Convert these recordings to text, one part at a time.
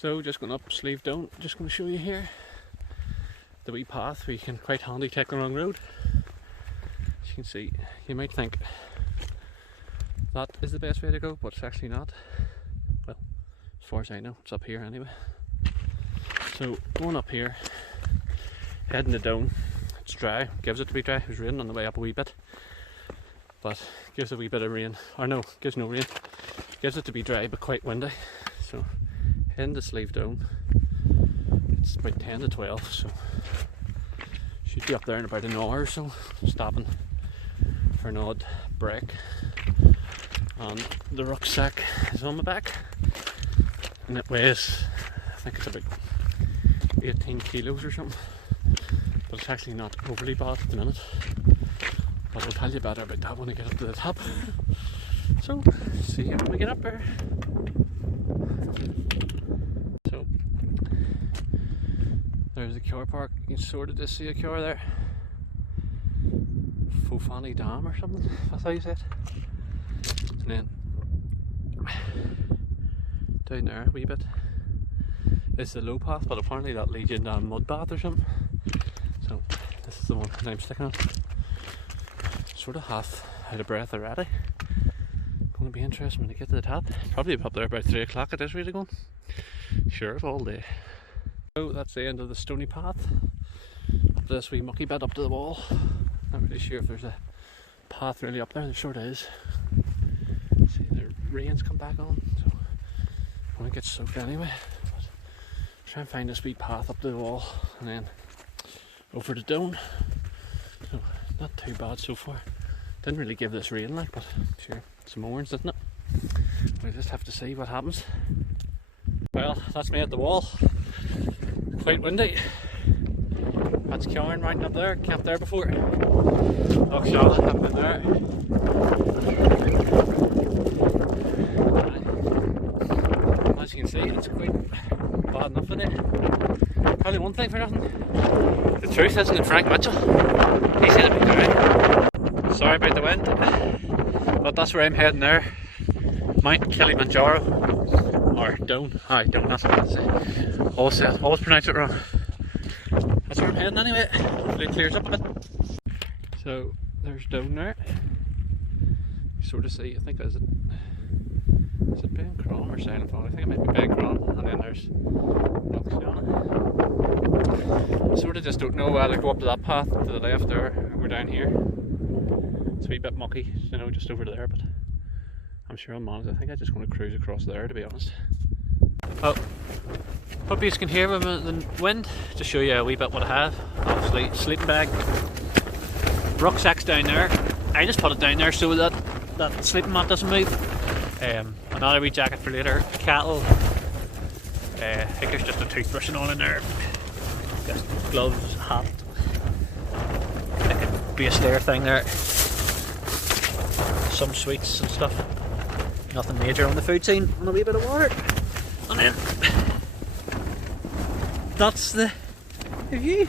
So just going up Sleeve Doan, just going to show you here the wee path where you can quite handy take the wrong road. As you can see, you might think that is the best way to go, but it's actually not. Well, as far as I know, it's up here anyway. So going up here, heading to Doan. It's dry, gives it to be dry. It was raining on the way up a wee bit, but gives a wee bit of rain, or no, gives no rain. Gives it to be dry but quite windy. So heading to Sleeve Doan. It's about 10 to 12, so should be up there in about an hour or so, stopping for an odd break. And the rucksack is on my back, and it weighs, I think it's about 18 kilos or something, but it's actually not overly bad at the minute, but I'll tell you better about that when I get up to the top. So see you when we get up there. So there's a car park. You can sort of just see a car there. Fofani Dam or something, that's how you say it. And then down there a wee bit is the low path, but apparently that leads you into a mud bath or something. So this is the one that I'm sticking on. Sort of half out of breath already. Going to be interesting when I get to the top. Probably up there about 3 o'clock at this rate of going. Sure, it's all day. So that's the end of the stony path. Up to this wee mucky bit up to the wall. Not really sure if there's a path really up there. There sort of is. See, the rain's come back on, so I want to get soaked anyway. But try and find this wee path up to the wall and then over to Doan. So not too bad so far. Didn't really give this rain like, but sure, some mourns, didn't it? We'll just have to see what happens. Well, that's me at the wall. Quite windy. That's Karen right up there, camped there before. Look, Charlotte, haven't been there. As you can see, it's quite bad enough in it. Probably one thing for nothing. The truth isn't it Frank Mitchell? He said it'd be dry. Sorry about the wind, but that's where I'm heading there. Mount Kilimanjaro, or Doan. Hi, Doan, that's what I say. Always pronounce it wrong. That's where I'm heading anyway. Hopefully it clears up a bit. So there's Doan there. You sort of see, I think is it Ben Crom or Silent Fall? I think it might be Ben Crom, and then there's I sort of just don't know whether to go up to that path to the left or we're down here. It's a wee bit mucky, you know, just over there, but I'm sure I'll manage. I think I'm just going to cruise across there, to be honest. Oh, hope you can hear the wind. To show you a wee bit what I have. Obviously, sleeping bag, rucksack's down there. I just put it down there so that sleeping mat doesn't move. Another wee jacket for later. Kettle. I think there's just a toothbrush and all in there. Just gloves, hat. Like a base layer thing there. Some sweets and stuff. Nothing major on the food scene. And a wee bit of water. And then that's the view.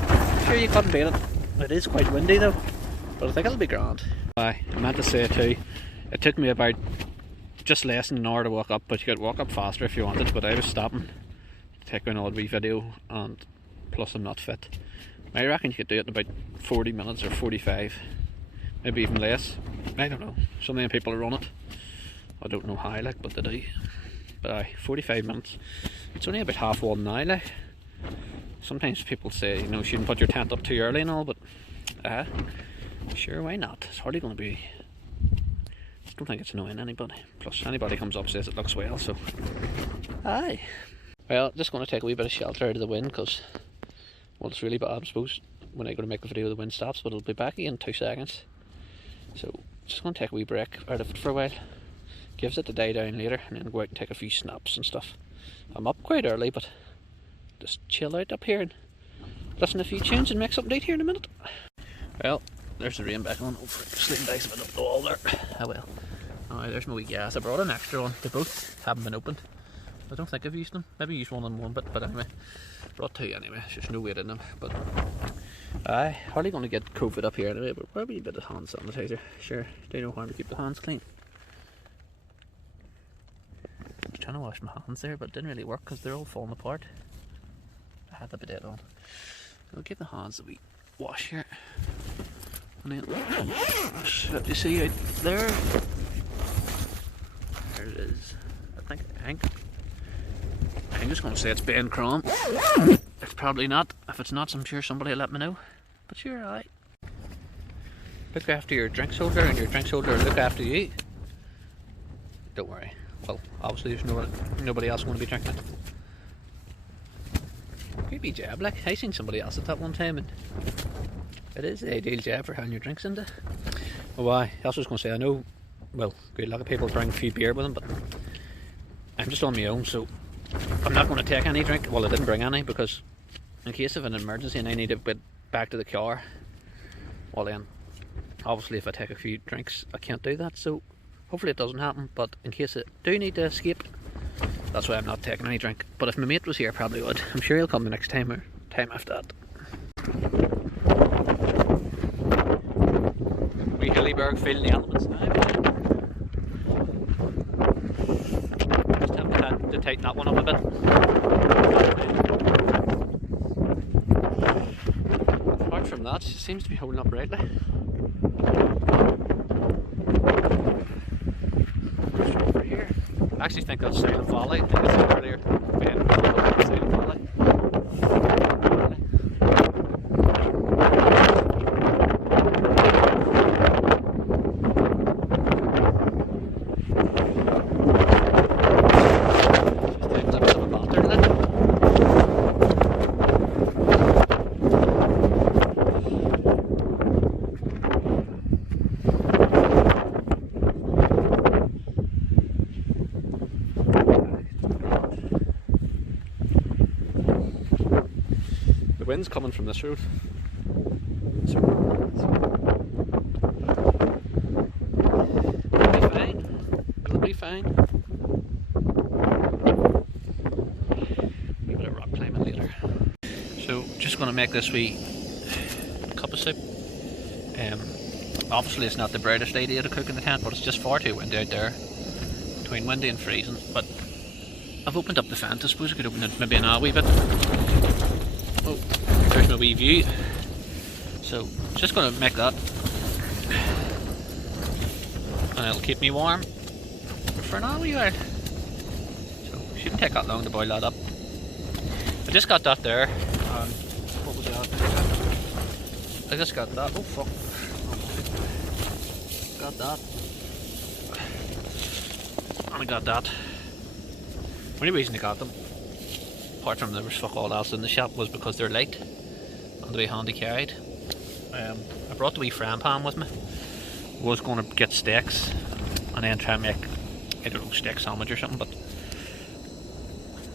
I'm sure you couldn't beat it. It is quite windy though, but I think it'll be grand. I meant to say too, it took me about just less than an hour to walk up, but you could walk up faster if you wanted, but I was stopping to take an odd wee video, and plus I'm not fit. I reckon you could do it in about 40 minutes or 45, maybe even less. I don't know, so many people run it. I don't know how, like, but they do. But 45 minutes. It's only about 1:30 now, like. Sometimes people say, you know, you shouldn't put your tent up too early and all, but sure, why not? It's hardly going to be. I don't think it's annoying anybody. Plus, anybody comes up says it looks well, so aye. Well, just going to take a wee bit of shelter out of the wind because, well, it's really bad, I suppose, when I'm going to make the video the wind stops, but it'll be back again in 2 seconds. So, just going to take a wee break out of it for a while. Gives it to die down later, and then go out and take a few snaps and stuff. I'm up quite early, but just chill out up here and listen to a few tunes and make something to eat here in a minute. Well, there's the rain back on. Oh, sleeping bag's a bit up the wall there. Oh well. Alright, there's my wee gas. I brought an extra one. They both haven't been opened. I don't think I've used them. Maybe used one on one bit, but anyway. Brought 2 anyway. There's no weight in them. But hardly going to get COVID up here anyway, but probably a bit of hand sanitizer. Sure, do no harm to keep the hands clean. trying to wash my hands there, but it didn't really work because they're all falling apart. I had the bidet on. I'll give the hands a wee wash here. And then, let you see out there. There it is. I'm just going to say it's Ben Crom. It's probably not. If it's not, I'm sure somebody will let me know. But you're alright. Look after your drinks holder, and your drinks holder will look after you. Don't worry. Well, obviously there's nobody else going to be drinking it. Creepy job, like I seen somebody else at that one time, and it is the ideal job for having your drinks in there. Oh, why? That's what I was going to say. I know, well, a lot of people bring a few beer with them, but I'm just on my own, so I'm not going to take any drink. Well, I didn't bring any because in case of an emergency and I need to get back to the car, well then, obviously if I take a few drinks I can't do that, so hopefully it doesn't happen. But in case I do need to escape, that's why I'm not taking any drink. But if my mate was here, I probably would. I'm sure he'll come the next time or time after that. We hilleberg feeling the elements now. Just have to tighten that one up a bit. Apart from that, it seems to be holding up rightly. Over here. I actually think that's Silent Valley. I think it's earlier. Silent Valley. The wind's coming from this road. It'll be fine. It'll be fine. A bit of rock climbing later. So, just going to make this wee cup of soup. Obviously it's not the brightest idea to cook in the tent, but it's just far too windy out there. Between windy and freezing. But I've opened up the fan. I suppose I could open it maybe an hour wee bit. Oh, there's my wee view. So, just going to make that. And it'll keep me warm for an hour wee while. So, shouldn't take that long to boil that up. I just got that there. And what was that? I just got that. Oh, fuck. Got that. And I got that. The only reason I got them, apart from there was fuck all else in the shop, was because they're light and to be handy carried. I brought the wee frying pan with me. Was going to get steaks and then try and make, I don't know, steak sandwich or something, but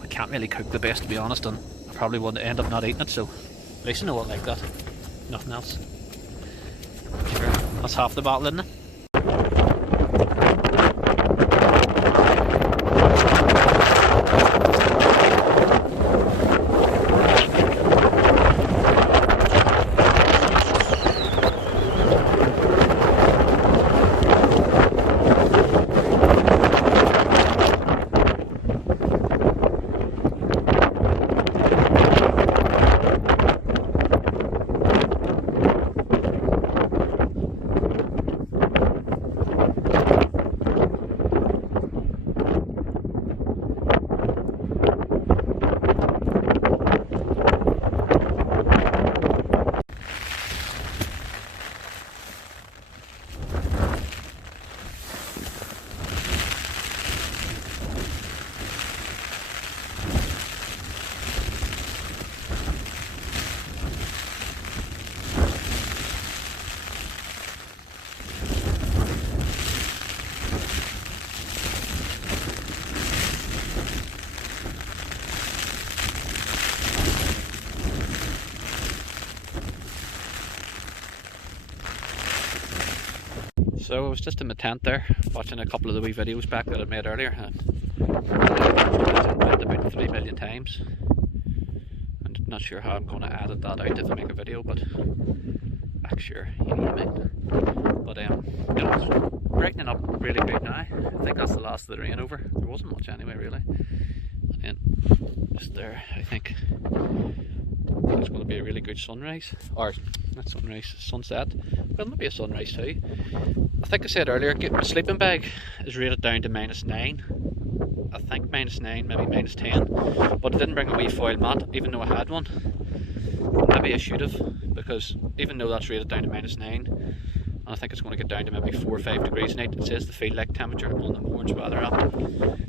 I can't really cook the best, to be honest, and I probably would end up not eating it, so at least I know it like that. Nothing else. Sure, that's half the battle, isn't it? So I was just in the tent there, watching a couple of the wee videos back that I made earlier, and about 3 million times. And I'm not sure how I'm going to edit that out if I make a video, but sure, you know what I mean. But you know, brightening up really good now. I think that's the last of the rain over. There wasn't much anyway, really. And just there, I think it's going to be a really good sunrise, or not sunrise, sunset. Well, maybe a sunrise too. I think I said earlier, my sleeping bag is rated down to -9. I think -9, maybe -10. But I didn't bring a wee foil mat, even though I had one. Maybe I should have, because even though that's rated down to -9, and I think it's going to get down to maybe 4 or 5 degrees tonight. It says the field like temperature on the mourne's weather app.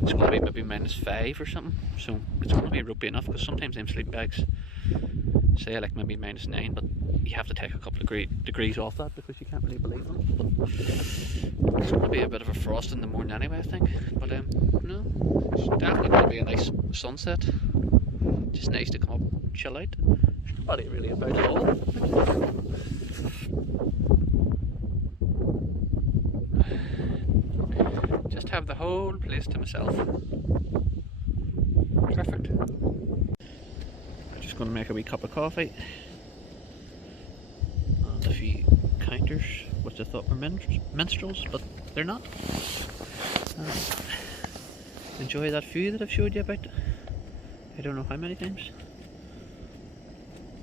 It's going to be maybe -5 or something. So it's going to be ropey enough, because sometimes them sleep bags say like maybe -9, but you have to take a couple of degrees off that because you can't really believe them. But it's going to be a bit of a frost in the morning anyway, I think. But no, it's definitely going to be a nice sunset. Just nice to come up and chill out. There's nobody really about at all. Just have the whole place to myself. Perfect. I'm just going to make a wee cup of coffee and a few counters, which I thought were minstrels, but they're not. Enjoy that view that I've showed you about. I don't know how many times,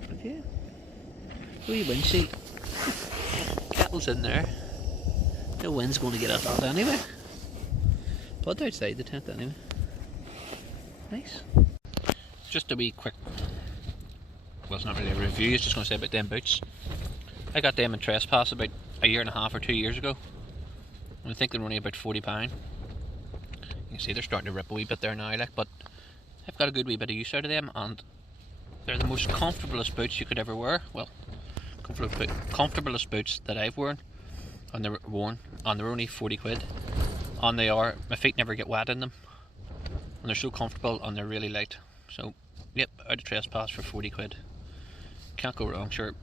but yeah. Wee wind sheet. Kettle's in there. No wind's going to get at that anyway. But outside the tent anyway. Nice. Just a wee quick, well, it's not really a review, it's just going to say about them boots. I got them in Trespass about 1.5 or 2 years ago. And I think they're only about £40. You can see they're starting to rip a wee bit there now, like, but I've got a good wee bit of use out of them, and they're the most comfortablest boots you could ever wear. Well, comfortablest boots that I've worn, and they're only 40 quid. And my feet never get wet in them, and they're so comfortable, and they're really light. So yep, out of Trespass for 40 quid. Can't go wrong, sure,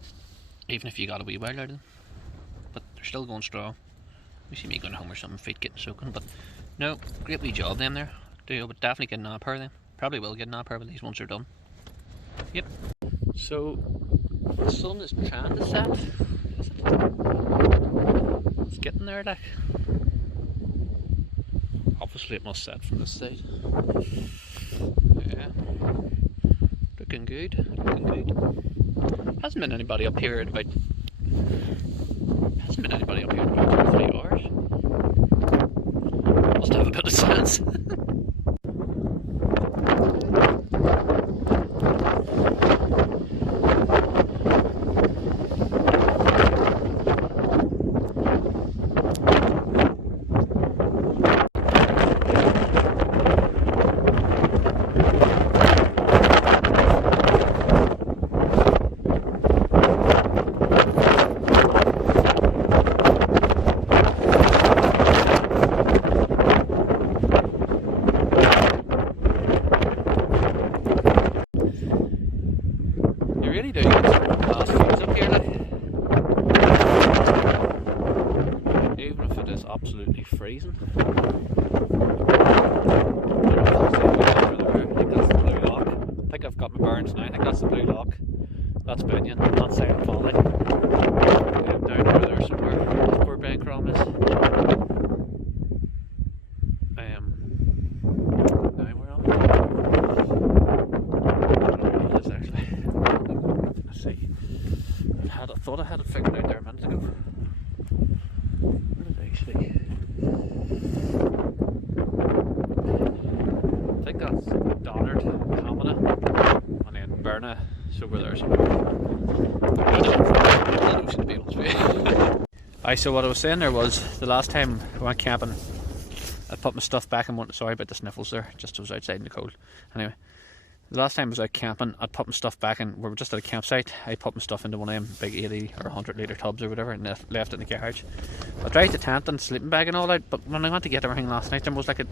even if you got a wee while out of them. But they're still going strong. You see me going home or something, feet getting soaking, but no, great wee job them there. I would definitely get another pair of them. Probably will get another pair when these ones are done. Yep. So the sun is trying to set. Is it? It's getting there, like. Obviously it must set from this side. Yeah. Looking good, looking good. Hasn't been anybody up here in about 2 or 3 hours. Must have a bit of sense. Really do get some class views up here, like. Even if it is absolutely freezing. I think that's the Blue Lock. I think I've got my bearings now. I think that's the Blue Lock. That's Bunyan, that's Silent Valley. Down over there somewhere. That's where Bancrom is. Now we're on. I thought I had it figured out there a minute ago. Where did I actually? I think that's Doan, Hamina, and then Berna is over there somewhere. Aye, so what I was saying there was, the last time I went camping, I put my stuff back in one. Sorry about the sniffles there, just I was outside in the cold. Anyway. The last time I was out camping, I'd put my stuff back in. We were just at a campsite. I put my stuff into one of them big 80 or 100 litre tubs or whatever, and left it in the garage. I dried the tent and sleeping bag and all that, but when I went to get everything last night, there was like a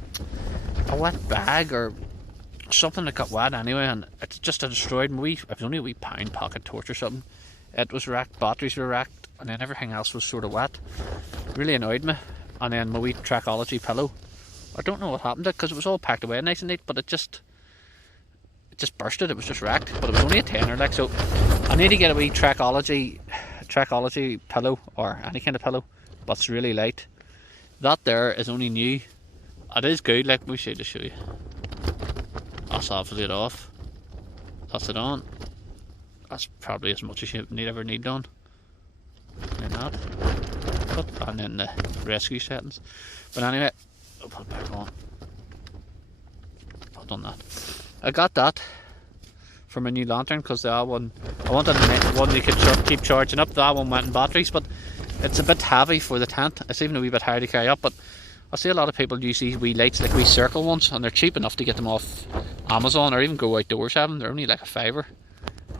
wet bag or something that got wet anyway, and it just destroyed me. It was only a wee pound pocket torch or something. It was wrecked, batteries were wrecked, and then everything else was sort of wet. It really annoyed me. And then my wee Trackology pillow, I don't know what happened to it, because it was all packed away nice and neat, but it just bursted. It was just wrecked, but it was only a tenner, like. So I need to get a wee Trackology pillow, or any kind of pillow, but it's really light, That there is only new. It is good, like we should just show you. That's obviously it off. That's it on. That's probably as much as you ever need done. And that. And then the rescue settings. But anyway, I'll put it back on. I've done that. I got that for my new lantern because the other one, I wanted one you could keep charging up. That one went in batteries, but it's a bit heavy for the tent. It's even a wee bit hard to carry up, but I see a lot of people use these wee lights, like wee circle ones, and they're cheap enough to get them off Amazon or even go outdoors have them. They're only like a £5,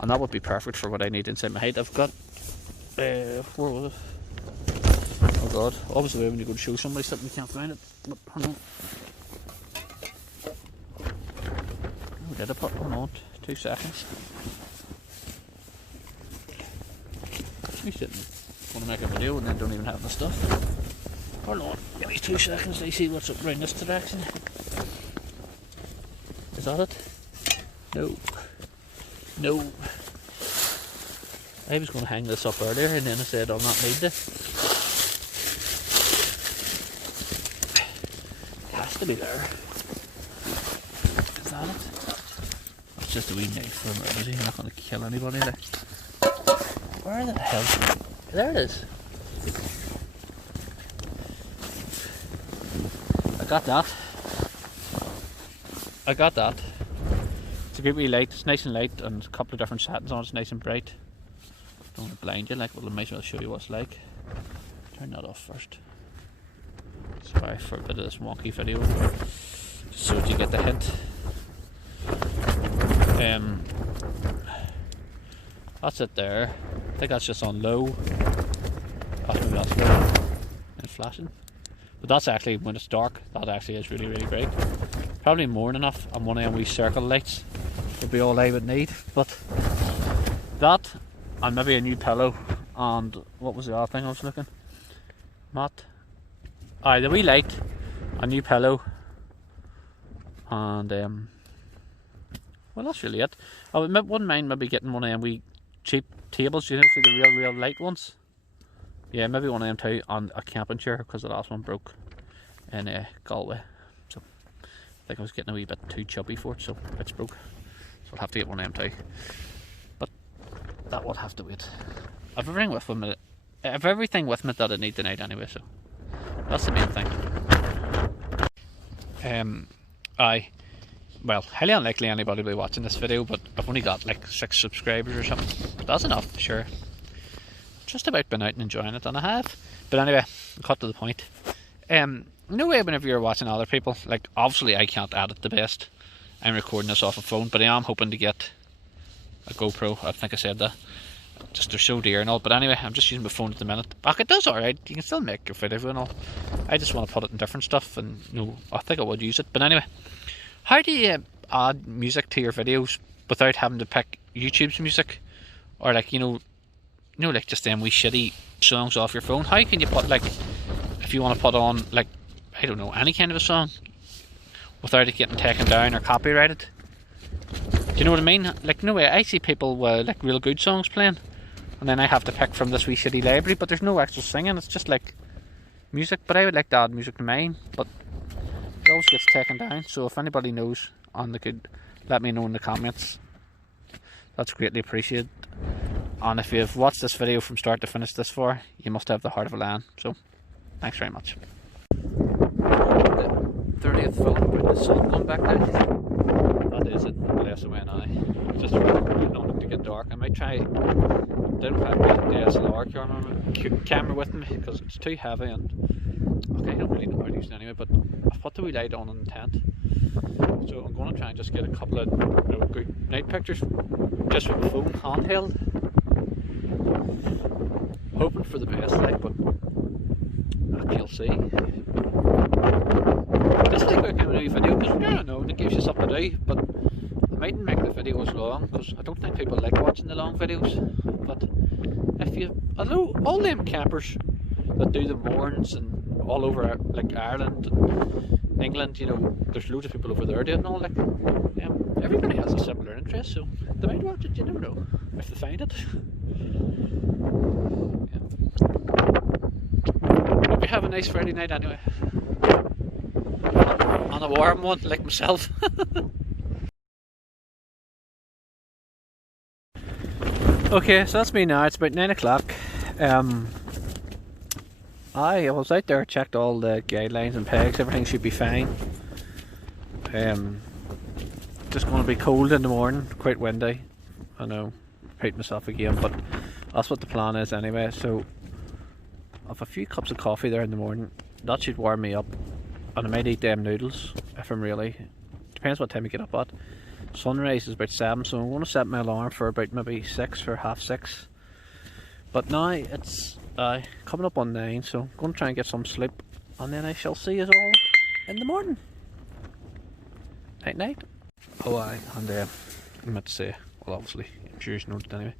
and that would be perfect for what I need inside my height. I've got where was it? Oh god, obviously when you go to show somebody something you can't find it. But hang on. Oh, did I put one on? 2 seconds. We shouldn't want to make a video and then don't even have the stuff. Hold on, give me 2 seconds to see what's up around this direction. Is that it? No. No. I was going to hang this up earlier and then I said I'll not need this. It has to be there. Is that it? It's just a wee knife for emergency. You're not going to kill anybody there. Where the hell? There it is. I got that. It's a good wee light. It's nice and light and a couple of different settings on it. It's nice and bright. Don't want to blind you, like, but I might as well show you what it's like. Turn that off first. Sorry for a bit of this wonky video, just so that you get the hint. That's it there. I think that's just on low. Maybe that's low and flashing. But that's actually, when it's dark, that actually is really, really bright. Probably more than enough, and one of them wee circle lights would be all I would need. But that, and maybe a new pillow, and what was the other thing I was looking? Mat. Aye, the wee light, a new pillow, and well, that's really it. I wouldn't mind maybe getting one of them wee cheap tables, you know, for the real light ones. Yeah, maybe one of them too, and a camping chair, because the last one broke in Galway. So I think I was getting a wee bit too chubby for it, so it's broke. So I'll have to get one of them too. But that will have to wait. I've everything with me that I need tonight anyway, so that's the main thing. Well, highly unlikely anybody will be watching this video, but I've only got like 6 subscribers or something. But that's enough, sure. Just about been out and enjoying it, and I have. But anyway, cut to the point. No way whenever you're watching other people, like obviously I can't edit the best. I'm recording this off a phone, but I am hoping to get a GoPro. I think I said that. Just they're so dear and all, but anyway, I'm just using my phone at the minute. Back, it does alright. You can still make a video and all. I just want to put it in different stuff, and I think I would use it. But anyway, how do you add music to your videos without having to pick YouTube's music, or like like just them wee shitty songs off your phone? How can you put, like, if you want to put on, like, I don't know, any kind of a song without it getting taken down or copyrighted? Do you know what I mean? Like, no way, I see people with like real good songs playing, and then I have to pick from this wee shitty library, but there's no actual singing, it's just like music. But I would like to add music to mine, but it always gets taken down. So if anybody knows, and they could let me know in the comments, that's greatly appreciated. And if you've watched this video from start to finish this far, you must have the heart of a lion. So thanks very much. The 30th film with the sun come back now. That is it, less away now. Just waiting on it to get dark. I might try, I don't have a DSLR camera with me because it's too heavy, and okay, I don't really know how to use it anyway, but I've put the wee light on in the tent. So I'm going to try and just get a couple of good night pictures just with my phone handheld. Hoping for the best, like, but you'll see. This is like a kind of new video because I don't know, it gives you something to do, but I mightn't make the videos long because I don't think people like watching the long videos. But if you, although all them campers that do the mourns and all over like Ireland and England, there's loads of people over there doing all, like, everybody has a similar interest, so they might watch it. You never know if they find it. We have a nice Friday night anyway. On a warm one, like myself. Okay, so that's me now. It's about 9 o'clock. I was out there, checked all the guidelines and pegs. Everything should be fine. Just going to be cold in the morning, quite windy. I know, repeat myself again, but that's what the plan is anyway. So I've a few cups of coffee there in the morning. That should warm me up, and I might eat them noodles if I'm really. Depends what time I get up at. Sunrise is about 7, so I'm going to set my alarm for about maybe 6 or half 6. But now it's coming up on 9, so I'm going to try and get some sleep, and then I shall see you all in the morning. Night night. Oh aye, and I meant to say, well obviously, I'm sure you noticed anyway,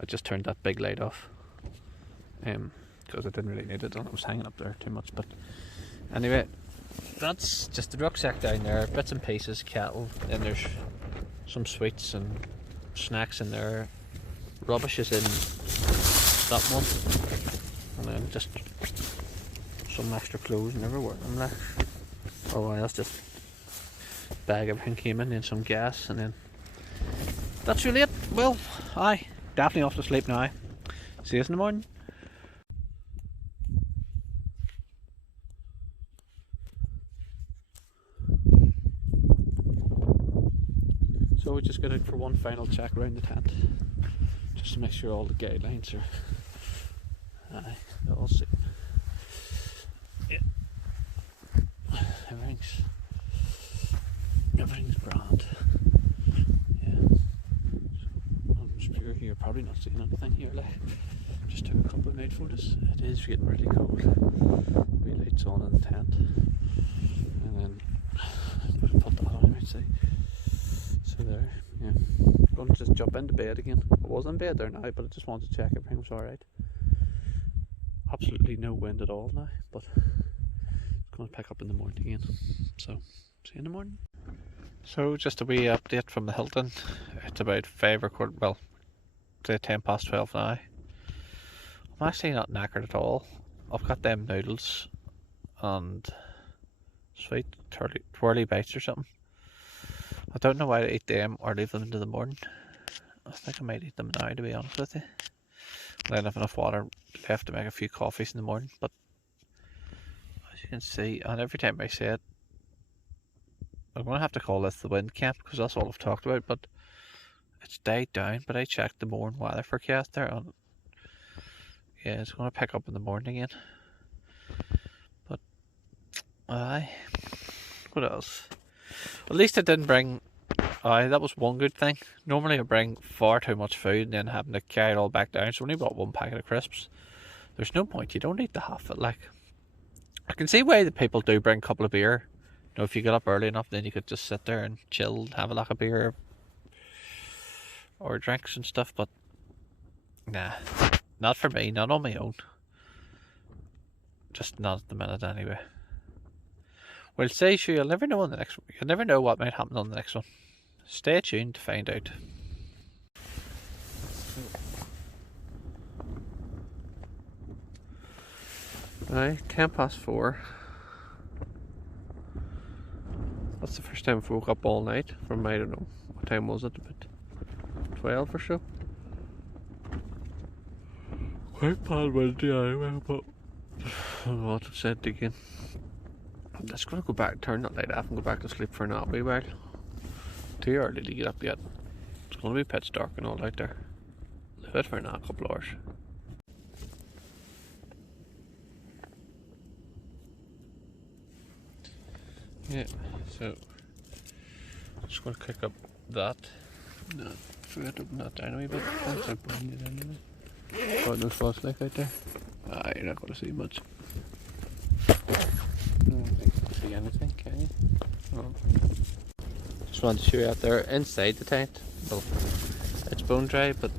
I just turned that big light off. Because I didn't really need it and it was hanging up there too much, but anyway, that's just the rucksack down there, bits and pieces, kettle, then there's some sweets and snacks in there, rubbish is in that one, and then just some extra clothes and everywhere. I'm like, oh well, that's just bag everything came in, then some gas, and then that's really it. Well, aye, definitely off to sleep now. See you in the morning. So we just got out for one final check around the tent, just to make sure all the guidelines are all set. Yeah, everything's grand. Yeah, so I'm sure you're probably not seeing anything here. Like, just took a couple of night photos. It is getting really cold. We lights on in the tent, and then put that on outside. So there, yeah. I'm going to just jump into bed again. I was in bed there now, but I just wanted to check everything was alright. Absolutely no wind at all now, but it's going to pick up in the morning again. So, see you in the morning. So, just a wee update from the Hilton. It's about 5 or quarter, well, say 10 past 12 now. I'm actually not knackered at all. I've got them noodles and sweet twirly bites or something. I don't know why to eat them or leave them into the morning. I think I might eat them now, to be honest with you. I don't have enough water left to make a few coffees in the morning, but as you can see, and every time I say it, I'm going to have to call this the wind camp, because that's all I've talked about, but it's died down. But I checked the morning weather forecast there, and yeah, it's going to pick up in the morning again. But aye, what else? At least I didn't bring. Aye, that was one good thing. Normally I bring far too much food and then having to carry it all back down. So I only bought one packet of crisps. There's no point. You don't need to half it. Like, I can see why the people do bring a couple of beer. You know, if you get up early enough, then you could just sit there and chill and have a like of beer or drinks and stuff. But nah, not for me. Not on my own. Just not at the minute anyway. We'll say, sure, you'll never know on the next one. You'll never know what might happen on the next one. Stay tuned to find out. Right, 10 past 4. That's the first time I woke up all night from, I don't know, what time was it? About 12 or so. Quite bad windy anyway, but what I've said again. I'm just going to go back, turn that light off and go back to sleep for a wee while. Too early to get up yet. It's going to be pitch dark and all out there. Leave it for a couple hours. Yeah, so I'm just going to kick up that. No, forget to open that down a wee bit. That's like putting it anyway. Oh, no flashlight out there. Ah, you're not going to see much. I don't think you can see anything, can you? No. Just wanted to show you out there inside the tent. Well, it's bone dry, but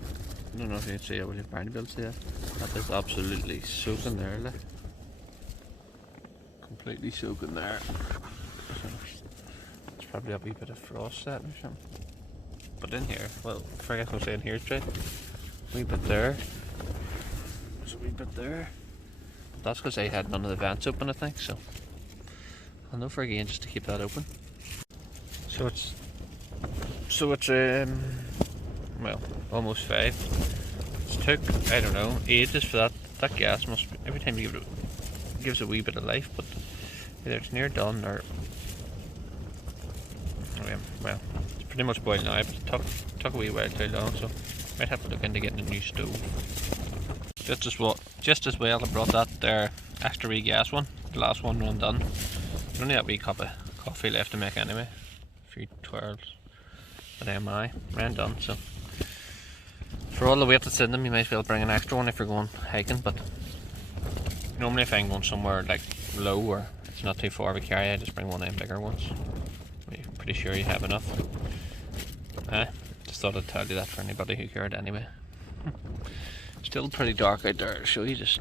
I don't know if you can see it with your barn build. See that? That is absolutely soaking there, like. Completely soaking there. So, it's probably a wee bit of frost setting or something. But in here, well, I forget what I'm saying here, Trey. A wee bit there. There's a wee bit there. that's because I had none of the vents open, I think, so I'll know for again just to keep that open. So it's well, almost 5. It took, I don't know, ages for that gas must be, every time you give it gives a wee bit of life, but either it's near done or well, it's pretty much boiled now, but it took a wee while too long, so might have to look into getting a new stove. Just as well I brought that there extra wee gas one, the last one run done. There's only that wee cup of coffee left to make anyway. A few twirls. But MI, ran done, so for all the weight that's in them you might as well bring an extra one if you're going hiking, but normally if I'm going somewhere like low or it's not too far of a carry, I just bring one of them bigger ones. I'm pretty sure you have enough. Just thought I'd tell you that for anybody who cared anyway. Still pretty dark out there, so you just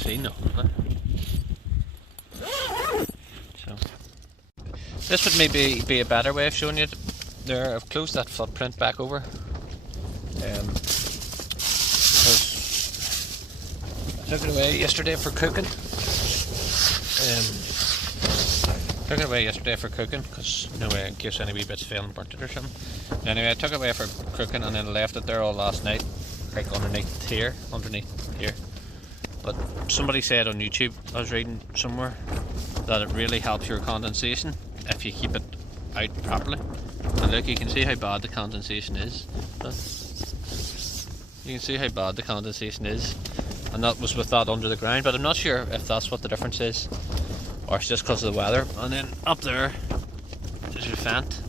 see nothing. So this would maybe be a better way of showing you there. I've closed that footprint back over. I took it away yesterday for cooking. Because no way in case any wee bits fell and burnt it or something. Anyway, I took it away for cooking and then left it there all last night, like underneath here. But somebody said on YouTube, I was reading somewhere, that it really helps your condensation if you keep it out properly. And look, you can see how bad the condensation is. You can see how bad the condensation is, and that was with that under the ground, but I'm not sure if that's what the difference is or it's just because of the weather. And then up there there's your vent.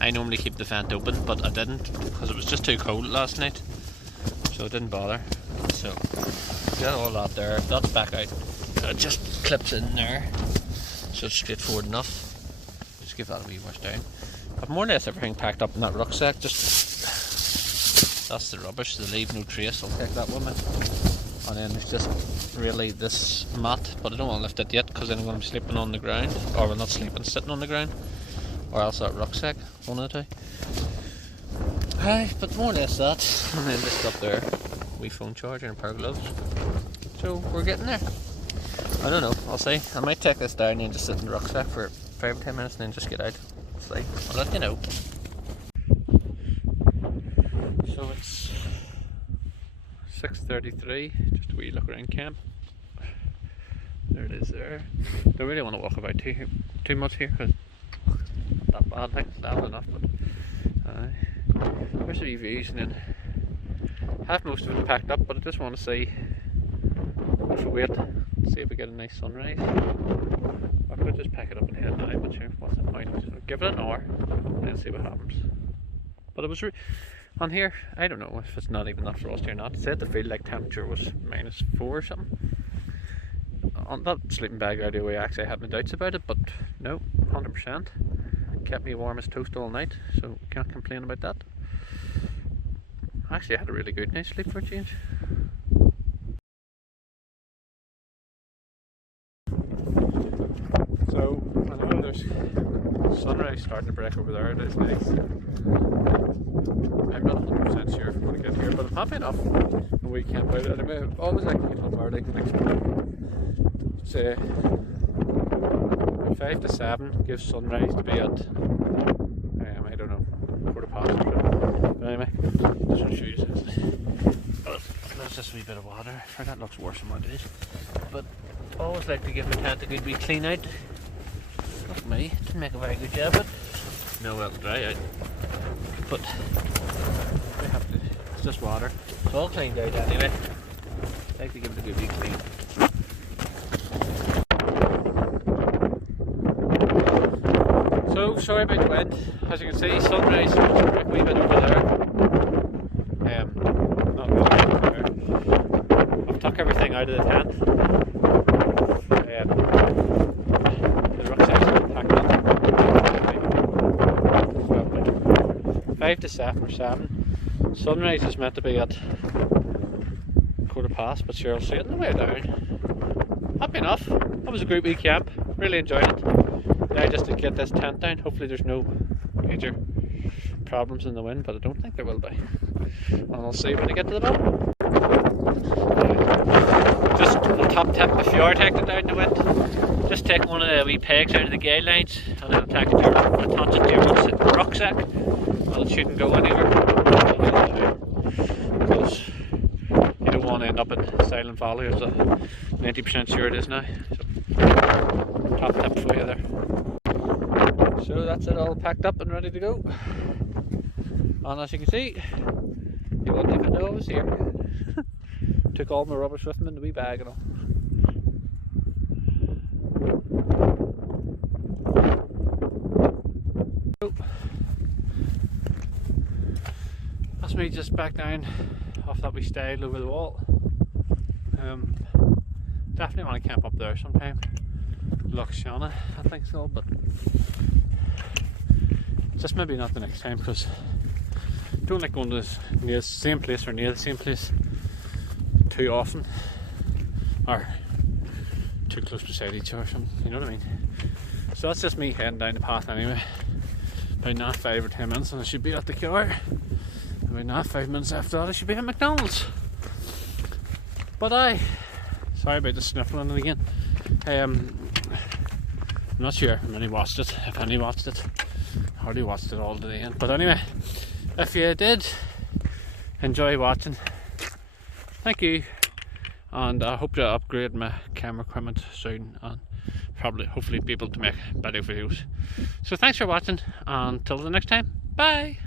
I normally keep the vent open, but I didn't because it was just too cold last night, so I didn't bother. So got all that there, that's back out. It just clips in there, so it's straightforward enough. Just give that a wee wash down. I've more or less everything packed up in that rucksack. Just that's the rubbish, the leave no trace, I'll take that with me. And then there's just really this mat, but I don't want to lift it yet because then I'm going to be sleeping on the ground, or well, not sleeping, sitting on the ground, or else that rucksack, one of the two. Aye, but more or less that. And then just up there, wee phone charger and a pair of gloves. So we're getting there. I don't know, I'll see. I might take this down and just sit in the rucksack for 5 or 10 minutes and then just get out. See, I'll let you know. So it's 6:33, just a wee look around camp. There it is there. Don't really want to walk about too much here because it's not that bad, like it's level enough, but there's the wee views, and then I have most of it packed up, but I just want to see if we wait, see if we get a nice sunrise. I could just pack it up and head now, but sure, what's the point? Give it an hour and then see what happens. But it was on here, I don't know if it's not even that frosty or not. It said the feel like temperature was -4 or something. On that sleeping bag out of the way, actually I had my doubts about it, but no, 100%. Kept me warm as toast all night, so can't complain about that. Actually I had a really good night's sleep for a change. So I know there's sunrise starting to break over there. It is nice. I'm not 100% sure if I'm going to get here, but I'm happy enough when we camp out. Anyway, I always like to get home early. Say 5 to 7 gives sunrise to be at I don't know, 4:15. But anyway, just want to show you this. That's just a wee bit of water. That looks worse than what it is. But I always like to give my tent a good wee clean out. Not me, didn't make a very good job, but no, it'll dry out. But we have to, it's just water. It's all cleaned out anyway. I like to give it a good wee clean. So sorry about the wind. As you can see, sunrise is a wee bit over there. Not really over there. I've took everything out of the tent. The rucksack's all packed up. 5 to 7 or 7. Sunrise is meant to be at 4:15, but sure, I'll see it on the way down. Happy enough. That was a great wee camp. Really enjoyed it. Now just to get this tent down. Hopefully there's no major problems in the wind, but I don't think there will be. And I'll see you when I get to the bottom. Just a top tip if you are taking it down the wind, just take one of the wee pegs out of the gale lines and then attach it to your rucksack and it shouldn't go anywhere. Because you don't want to end up in Silent Valley, as 90% sure it is now. So, top tip for you there. So that's it, all packed up and ready to go. And as you can see, you wouldn't even know I was here. Took all my rubbish with me in the wee bag and all. So, that's me just back down off that wee stile over the wall. Definitely want to camp up there sometime. Luxshana, I think so, but just maybe not the next time, because I don't like going to the same place or near the same place too often, or too close beside each other or something, you know what I mean? So that's just me heading down the path anyway. About now 5 or 10 minutes and I should be at the car. About now 5 minutes after that I should be at McDonald's. But sorry about the sniffling again. I'm not sure how many watched it, if any watched it. I hardly watched it all to the end. But anyway, if you did enjoy watching, thank you. And I hope to upgrade my camera equipment soon and hopefully be able to make better videos. So thanks for watching, and until the next time, bye!